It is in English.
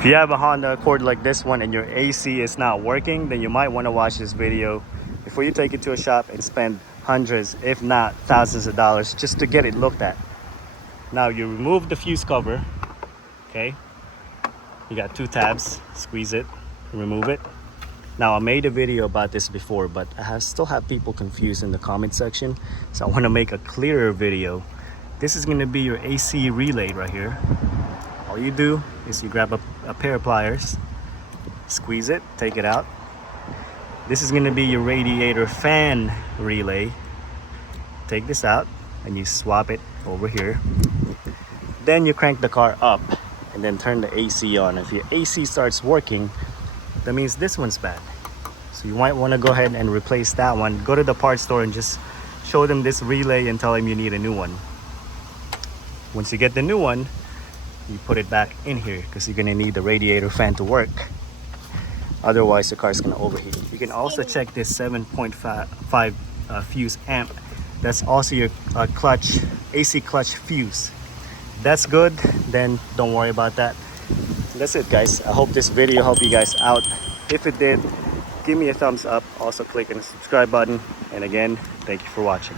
If you have a Honda Accord like this one and your AC is not working, then you might want to watch this video before you take it to a shop and spend hundreds, if not thousands of dollars just to get it looked at. Now you remove the fuse cover, okay? You got two tabs, squeeze it, remove it. Now I made a video about this before, but still have people confused in the comment section. So I want to make a clearer video. This is going to be your AC relay right here. All you do is you grab a pair of pliers, squeeze it, take it out. This is going to be your radiator fan relay. Take this out and you swap it over here. Then you crank the car up and then turn the AC on. If your AC starts working, that means this one's bad. So you might want to go ahead and replace that one. Go to the parts store and just show them this relay and tell them you need a new one. Once you get the new one, you put it back in here because you're going to need the radiator fan to work. Otherwise, the car's going to overheat. You can also check this 7.5 fuse amp. That's also your clutch, AC clutch fuse. That's good, then don't worry about that. That's it, guys. I hope this video helped you guys out. If it did, give me a thumbs up. Also click on the subscribe button. And again, thank you for watching.